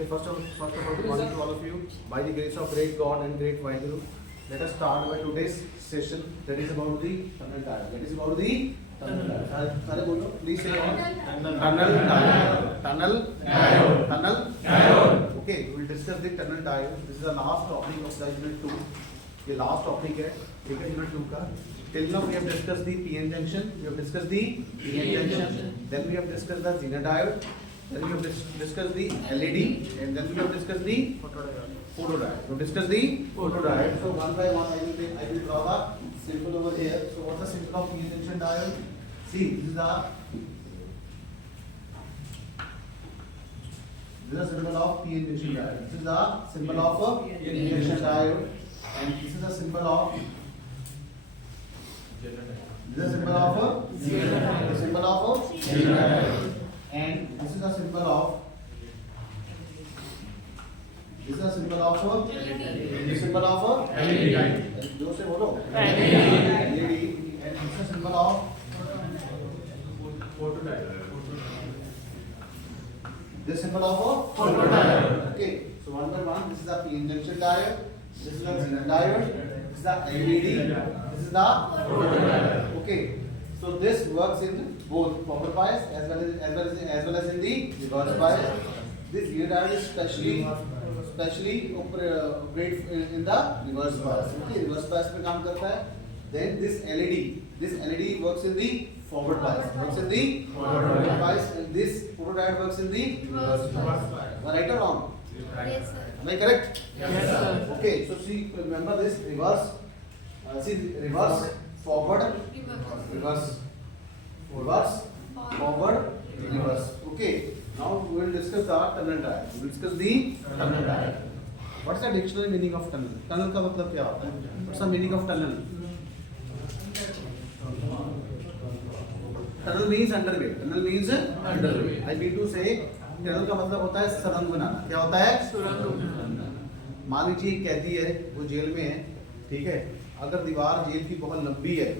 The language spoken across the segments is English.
Okay, first of all, good morning to all of you. By the grace of great God and great Vaheguru, let us start by today's session. That is about the tunnel tire. That is about the tunnel tire. Sare bolo, please say on. Tunnel tire. Tunnel tire. Tunnel tire. Okay, we will discuss the tunnel tire. This is the last topic of the unit 2. ये last topic है, ठीक है unit 2 का. Till now we have discussed the PN junction. We have discussed the PN junction. Then we have discussed the Zener diode. Then we have discussed the LED, and then we have discussed the photodiode. So discuss the photodiode. So one by one, I will draw the symbol over here. So what's the symbol of PN junction diode? See, this is the symbol of PN junction diode. This is the symbol of PN junction diode, and this is the symbol of Zener diode. And this is a symbol of LED. जो से बोलो LED, and this is a symbol of photodiode. This symbol of photodiode. Okay, so one by one, this is the PN junction diode, this is the Zener diode, this is the LED, this is the photodiode. Okay, so this works in both forward bias as well as in the reverse bias. This Zener diode is specially operate in the reverse bias. Okay, reverse bias पे काम करता है. Then this LED works in the forward bias. Bias, and this photodiode works in the reverse bias. Am I right or wrong? Yes, sir. Am I correct? Yes, sir. Okay, so see, remember this reverse. Reverse, forward, reverse. Reverse, forward, reverse. Okay. Now we will discuss the tunnel tire. We will discuss the tunnel tire. What is the dictionary meaning of tunnel? Tunnel का मतलब क्या होता है? What's the meaning of tunnel? Tunnel means underway. Tunnel means underway. I mean to say, tunnel का मतलब होता है सुरंग बनाना. क्या होता है? सुरंग. मान लीजिए कैदी है, वो जेल में है, ठीक है? अगर दीवार जेल की बहुत लंबी है,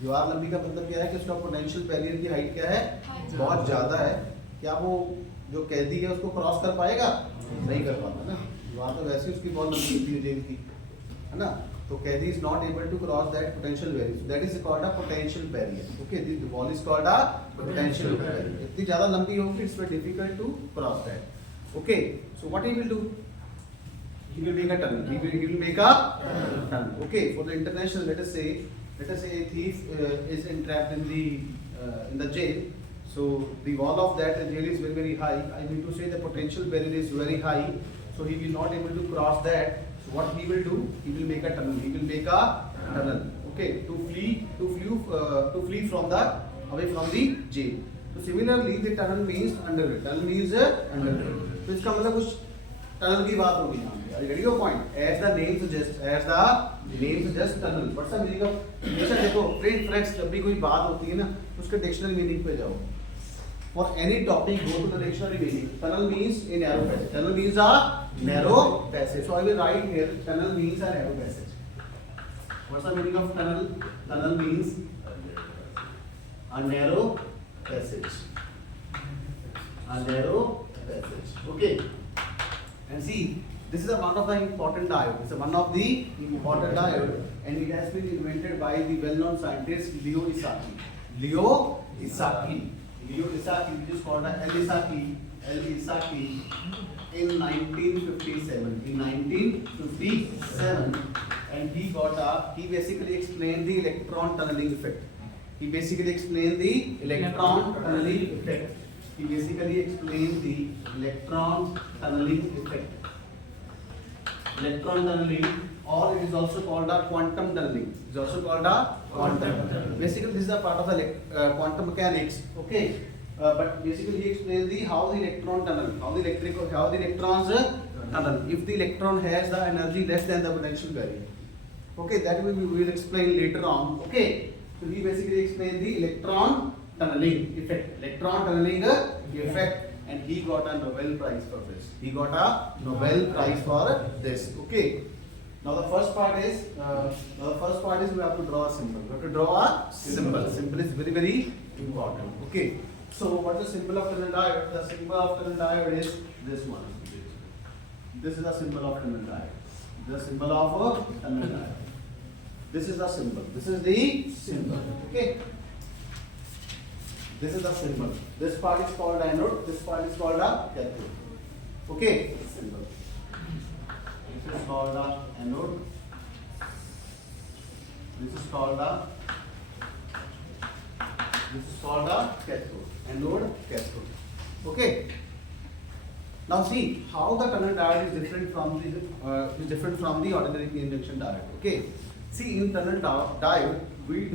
दीवार लंबी का मतलब क्या है कि उसका पोटेंशियल बैरियर की हाइट क्या है? बहुत ज़्यादा है. क्या वो जो कैदी है उसको क्रॉस कर पाएगा? नहीं कर पाता ना. दीवार तो वैसे उसकी बहुत लंबी होती है जेल की, है ना? तो कैदी is not able to cross that potential barrier. That is called a potential barrier. Okay, the wall is called a potential barrier. इतनी ज़्यादा लंबी होगी, it's very difficult to cross that. Okay, so what he will do? He will make a tunnel. He will make a tunnel. Okay, for the international, let us say a thief is entrapped in the jail. So the wall of that jail is very high. I mean to say the potential barrier is very high. So he will not able to cross that. So what he will do? He will make a tunnel. He will make a tunnel. Okay, to flee from away from the jail. So similarly, the tunnel means underway. Tunnel means underway. तो इसका मतलब कुछ tunnel की बात होगी यहाँ पे. Are you getting your point? As the name suggests, tunnel. What's the meaning of? हमेशा देखो friends, जब भी कोई बात होती है ना, उसके डिक्शनरी मीनिंग पे जाओ. For any topic, go to the dictionary meaning. Tunnel means a narrow passage. Tunnel means a narrow passage. So I will write here. Tunnel means a narrow passage. What's the meaning of tunnel? Tunnel means a narrow passage. A narrow passage. Okay. And see, this is one of the important diode. It's one of the important diode, and it has been invented by the well-known scientist Leo Esaki. Leo Esaki, which is called L. Esaki, in 1957. In 1957, and he basically explained the electron tunneling effect. Electron tunneling, or it is also called a quantum tunneling. Basically, this is a part of the quantum mechanics. Okay, but basically he explains how the electron tunnel, how the electrons tunnel. If the electron has the energy less than the potential barrier. Okay, that we will explain later on. Okay, so he basically explained the electron tunneling effect. And he got a Nobel Prize for this. Okay. Now the first part is we have to draw a symbol. Symbol is very important. Okay. So what is the symbol of tunnel diode? The symbol of tunnel diode is this one. This is the symbol of tunnel diode. The symbol of tunnel diode. This is the symbol. This is the symbol. Okay. This is the symbol. This part is called anode. This part is called a cathode. Okay. Symbol. This is called a anode. This is called a cathode. Anode, cathode. Okay. Now see how the tunnel diode is different from the ordinary p-n junction diode. Okay. See, in tunnel diode we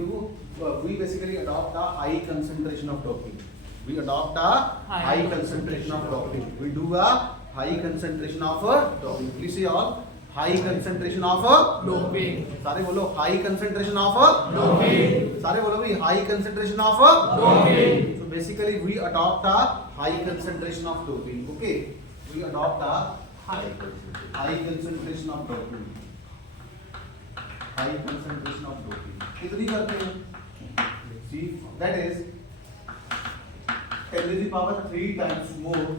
basically adopt a high concentration of doping. We adopt a high concentration of doping. We do a high concentration of doping. Please see all. High concentration of doping. सारे बोलो high concentration of doping. सारे बोलो भी high concentration of doping. So basically we adopt a high concentration of doping. Okay, we adopt a high concentration of doping. High concentration of doping. कितनी करते हैं? See, that is 10 to the power 3 times more.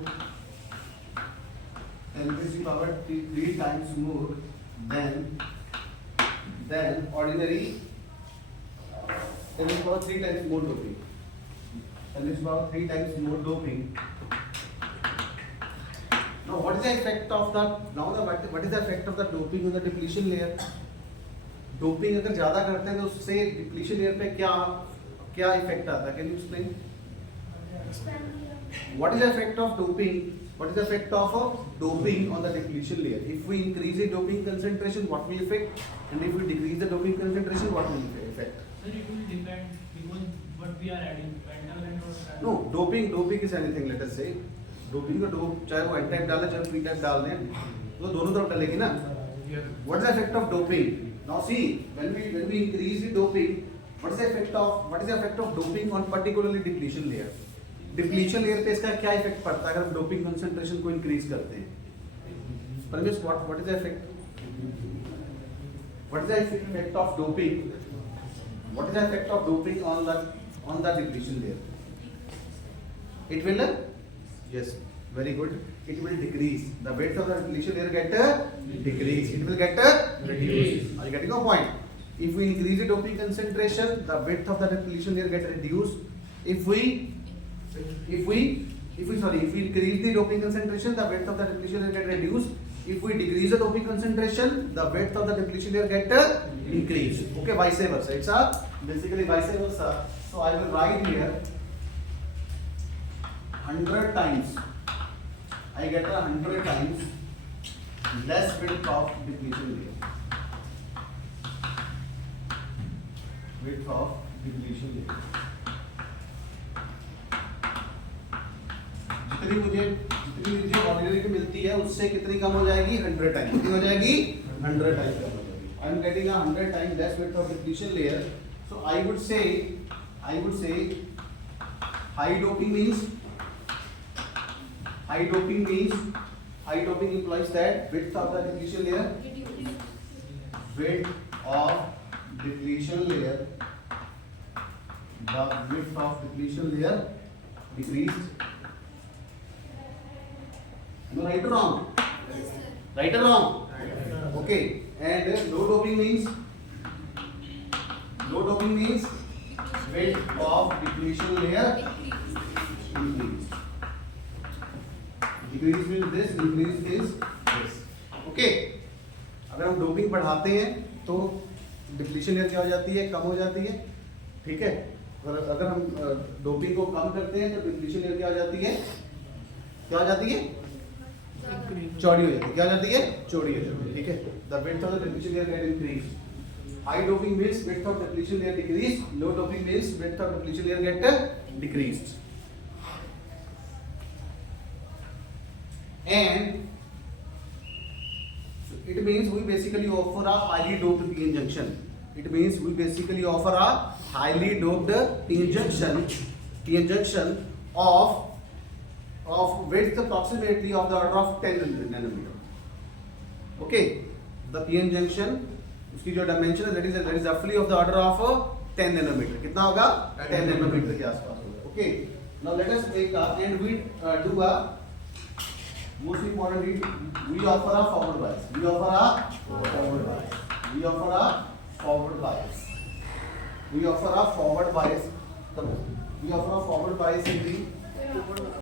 10 to the power 3 times more than ordinary. 10 to the power 3 times more doping. 10 to the power 3 times more doping. Now, what is the effect of the what is the effect of the doping on the depletion layer? Doping अगर ज़्यादा करते हैं तो उससे depletion layer पे क्या effect आता है? Can you explain? What is the effect of doping? What is the effect of doping on the depletion layer? If we increase the doping concentration, what will affect? And if we decrease the doping concentration, what will affect? Sir, it will depend because what we are adding, pentavalent or trans. No, doping is anything. Let us say, doping का dope चाहे वो n type डाले चाहे p type डाल दें, तो दोनों तरफ डालेगी ना? What is the effect of doping? Now see, when we increase the doping, what is the effect of doping on particularly depletion layer? Depletion layer पे इसका क्या इफेक्ट पड़ता है अगर हम डोपिंग कंसंट्रेशन को इंक्रीज करते हैं? Paramesh, what is the effect? What is the effect of doping? What is the effect of doping on the depletion layer? It will, yes, very good, it will decrease the width of the depletion layer, get decrease, it will get reduced. Are you getting your point? If we increase the doping concentration, the width of the depletion layer get reduced. If we increase the doping concentration, the width of the depletion layer get reduced. If we decrease the doping concentration, the width of the depletion layer get increased. Okay, vice versa. It's basically vice versa. So I will write here 100 times. I get 100 times less width of depletion layer. Width of depletion layer. जितनी मुझे ordinary की मिलती है उससे कितनी कम हो जाएगी? 100 time. कितनी हो जाएगी? 100 टाइम कम हो जाएगी. I am getting 100 times less width of depletion layer. So I would say high doping implies that width of the depletion layer decreased. Am I right or wrong? Right or wrong? Okay. And low doping means width of depletion layer increased. Decrease means this, increase is this. Okay. अगर हम doping बढ़ाते हैं तो depletion layer क्या हो जाती है? कम हो जाती है. ठीक है. अगर हम डोपिंग को कम करते हैं तो डिप्लीशन लेयर क्या हो जाती है? चौड़ी हो जाती है. क्या हो जाती है? चौड़ी हो जाती है. ठीक है. The width of the depletion layer get increased. High doping means width of depletion layer decreased. Low doping means width of depletion layer get decreased. And so it means we basically offer a highly doped p-n junction. It means we basically offer a highly doped p-n junction of width approximately of the order of 10 nanometer. Okay, the p-n junction, उसकी जो dimension है that is roughly of the order of 10 nanometer. कितना होगा? 10 nanometer के आसपास होगा. Okay, Now let us take and we do a most important deed. We offer a forward bias. We offer a forward bias. We offer a forward bias. We offer a forward bias. We offer a forward bias in the